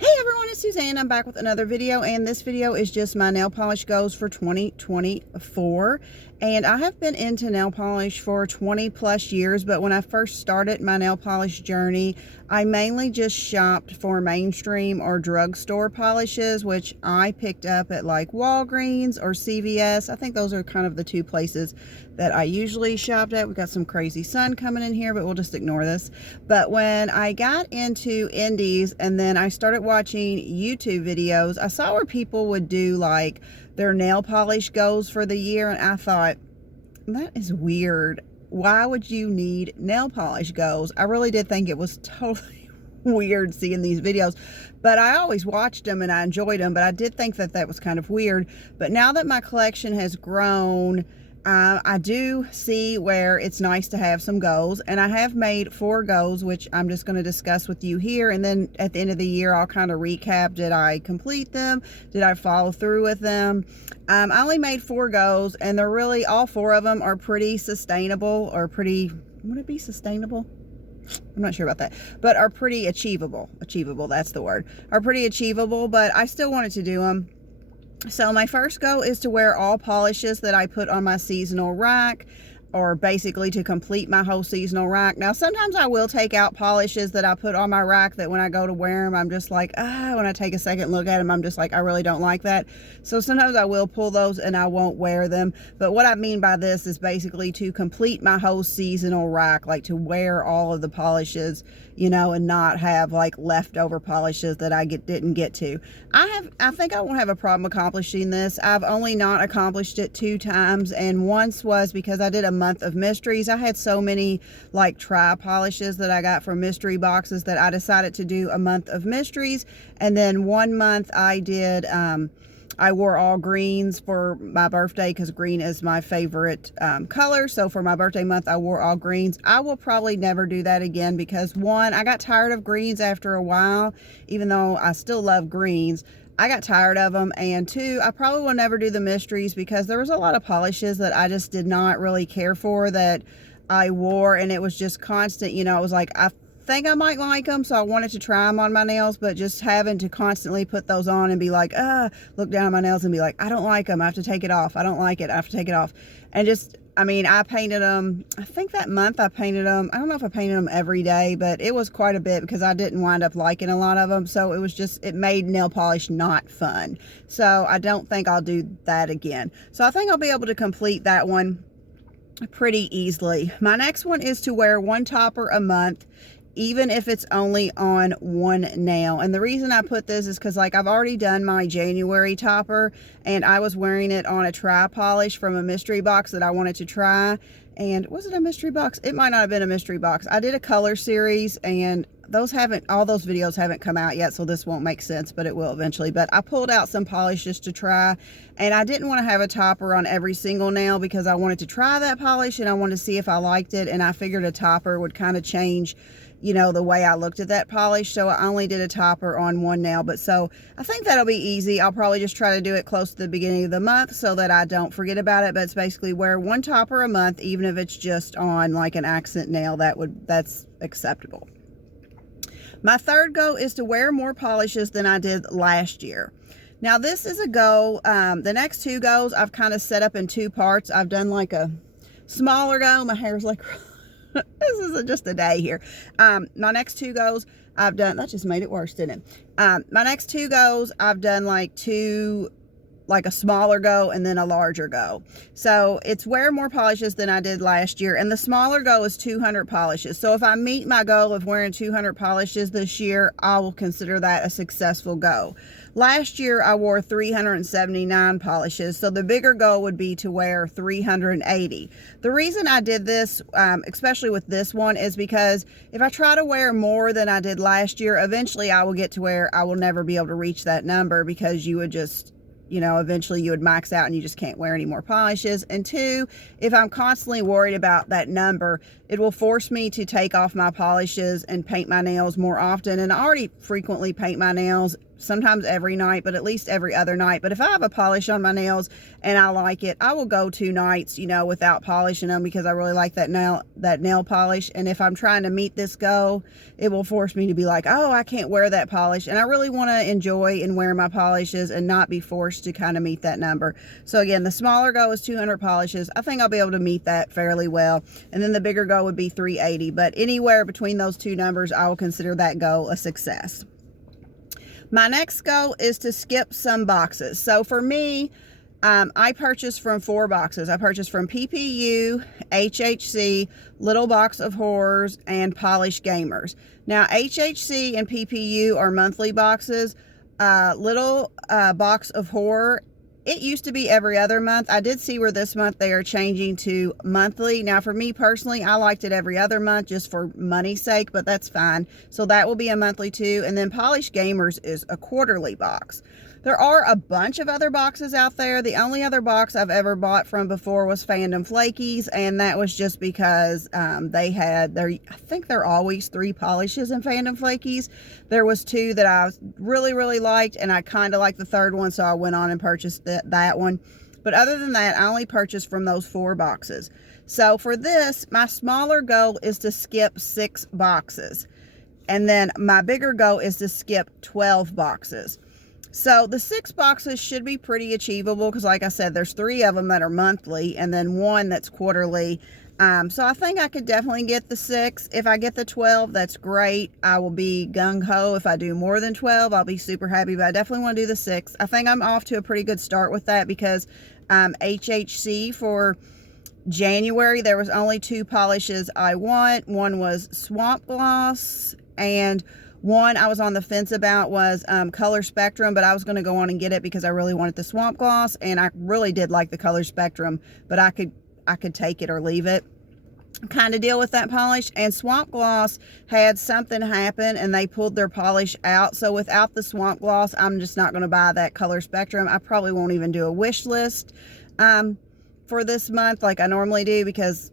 Hey everyone, it's Suzanne. I'm back with another video, and this video is just my nail polish goes for 2024. And I have been into nail polish for 20 plus years, but when I first started my nail polish journey, I mainly just shopped for mainstream or drugstore polishes, which I picked up at like Walgreens or CVS. I think those are kind of the two places that I usually shopped at. We've got some crazy sun coming in here, but we'll just ignore this. But when I got into indies and then I started watching YouTube videos, I saw where people would do like their nail polish goals for the year, and I thought, that is weird. Why would you need nail polish goals? I really did think it was totally weird seeing these videos, but I always watched them and I enjoyed them, but I did think that that was kind of weird. But now that my collection has grown, I do see where it's nice to have some goals, and I have made 4 goals, which I'm just going to discuss with you here, and then at the end of the year I'll kind of recap. Did I complete them? Did I follow through with them? I only made 4 goals, and they're really, all 4 of them are pretty sustainable, or pretty, would it be sustainable? I'm not sure about that, but are pretty achievable. Achievable, that's the word. Are pretty achievable, but I still wanted to do them. So my first goal is to wear all polishes that I put on my seasonal rack, or basically to complete my whole seasonal rack. Now, sometimes I will take out polishes that I put on my rack that when I go to wear them, I'm just like, when I take a second look at them, I'm just like, I really don't like that. So sometimes I will pull those and I won't wear them. But what I mean by this is basically to complete my whole seasonal rack, like to wear all of the polishes, you know, and not have like leftover polishes that I didn't get to. I think I won't have a problem accomplishing this. I've only not accomplished it 2 times, and once was because I did a month of mysteries. I had so many like tri polishes that I got from mystery boxes that I decided to do a month of mysteries. And then 1 month I did I wore all greens for my birthday because green is my favorite color. So for my birthday month, I wore all greens. I will probably never do that again because 1, I got tired of greens after a while, even though I still love greens. I got tired of them, and 2, I probably will never do the mysteries because there was a lot of polishes that I just did not really care for that I wore, and it was just constant, you know. It was like, I think I might like them, so I wanted to try them on my nails, but just having to constantly put those on and be like, look down at my nails and be like, I don't like them, I have to take it off, I don't like it, I have to take it off. And just, I mean, I painted them, I think that month I painted them, I don't know if I painted them every day, but it was quite a bit because I didn't wind up liking a lot of them. So it was just, it made nail polish not fun. So I don't think I'll do that again. So I think I'll be able to complete that one pretty easily. My next one is to wear 1 topper a month, even if it's only on 1 nail. And the reason I put this is because, like, I've already done my January topper, and I was wearing it on a tri polish from a mystery box that I wanted to try. And was it a mystery box? It might not have been a mystery box. I did a color series, and all those videos haven't come out yet, so this won't make sense, but it will eventually. But I pulled out some polishes to try, and I didn't want to have a topper on every single nail because I wanted to try that polish and I wanted to see if I liked it, and I figured a topper would kind of change, you know, the way I looked at that polish. So I only did a topper on 1 nail. But so I think that'll be easy. I'll probably just try to do it close to the beginning of the month so that I don't forget about it. But it's basically wear 1 topper a month, even if it's just on like an accent nail. That's acceptable. My third goal is to wear more polishes than I did last year. Now this is a goal. The next 2 goals I've kind of set up in 2 parts. I've done like a smaller goal. My hair's like this isn't just a day here. My next 2 goals I've done, that just made it worse, didn't it? My next 2 goals I've done like a smaller go and then a larger go. So it's wear more polishes than I did last year, and the smaller go is 200 polishes. So if I meet my goal of wearing 200 polishes this year, I will consider that a successful go. Last year I wore 379 polishes, so the bigger goal would be to wear 380. The reason I did this, especially with this one, is because if I try to wear more than I did last year, eventually I will get to where I will never be able to reach that number, because you would just, you know, eventually you would max out and you just can't wear any more polishes. And 2, if I'm constantly worried about that number, it will force me to take off my polishes and paint my nails more often. And I already frequently paint my nails, sometimes every night, but at least every other night. But if I have a polish on my nails and I like it, I will go 2 nights, you know, without polishing them, because I really like that nail polish. And if I'm trying to meet this goal, it will force me to be like, oh, I can't wear that polish. And I really want to enjoy and wear my polishes and not be forced to kind of meet that number. So again, the smaller goal is 200 polishes. I think I'll be able to meet that fairly well. And then the bigger goal would be 380. But anywhere between those 2 numbers, I will consider that goal a success. My next goal is to skip some boxes. So for me, I purchased from 4 boxes. I purchased from PPU, HHC, Little Box of Horrors, and Polished Gamers. Now, HHC and PPU are monthly boxes. Little Box of Horror, it used to be every other month. I did see where this month they are changing to monthly. Now, for me personally, I liked it every other month just for money's sake, but that's fine. So that will be a monthly too. And then Polished Gamers is a quarterly box. There are a bunch of other boxes out there. The only other box I've ever bought from before was Fandom Flakies, and that was just because they had I think there are always 3 polishes in Fandom Flakies. There was 2 that I really, really liked, and I kind of liked the 3rd one, so I went on and purchased that one. But other than that, I only purchased from those 4 boxes. So for this, my smaller goal is to skip 6 boxes. And then my bigger goal is to skip 12 boxes. So the 6 boxes should be pretty achievable because, like I said, there's 3 of them that are monthly and then 1 that's quarterly. So I think I could definitely get the 6. If I get the 12, that's great. I will be gung-ho. If I do more than 12, I'll be super happy, but I definitely want to do the 6. I think I'm off to a pretty good start with that because HHC for January, there was only 2 polishes I want. One was Swamp Gloss, and one I was on the fence about was Color Spectrum, but I was going to go on and get it because I really wanted the Swamp Gloss, and I really did like the Color Spectrum, but I could take it or leave it kind of deal with that polish. And Swamp Gloss had something happen and they pulled their polish out, so without the Swamp Gloss, I'm just not going to buy that Color Spectrum. I probably won't even do a wish list for this month like I normally do because,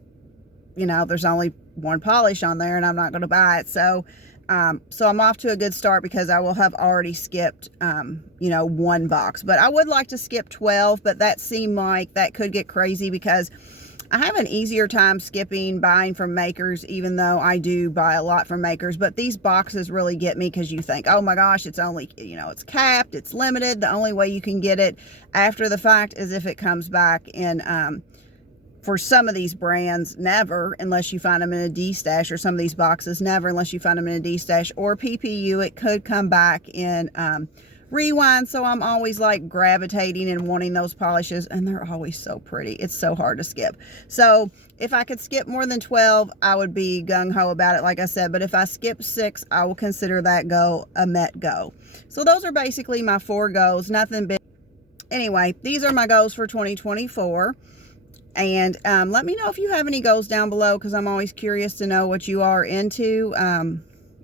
you know, there's only 1 polish on there and I'm not going to buy it. So I'm off to a good start because I will have already skipped, you know, 1 box. But I would like to skip 12, but that seemed like that could get crazy because I have an easier time skipping buying from makers, even though I do buy a lot from makers. But these boxes really get me because you think, oh my gosh, it's only, you know, it's capped, it's limited. The only way you can get it after the fact is if it comes back in, for some of these brands, never, unless you find them in a D-stash, or some of these boxes, never, unless you find them in a D-stash, or PPU, it could come back in Rewind. So I'm always like gravitating and wanting those polishes, and they're always so pretty. It's so hard to skip. So if I could skip more than 12, I would be gung-ho about it, like I said. But if I skip 6, I will consider that goal a met goal. So those are basically my 4 goals, nothing big. Anyway, these are my goals for 2024. And let me know if you have any goals down below, because I'm always curious to know what you are into.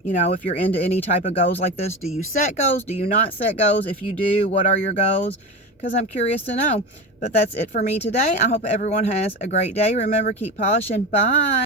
You know, if you're into any type of goals like this. Do you set goals? Do you not set goals? If you do, what are your goals? Because I'm curious to know. But that's it for me today. I hope everyone has a great day. Remember, keep polishing. Bye.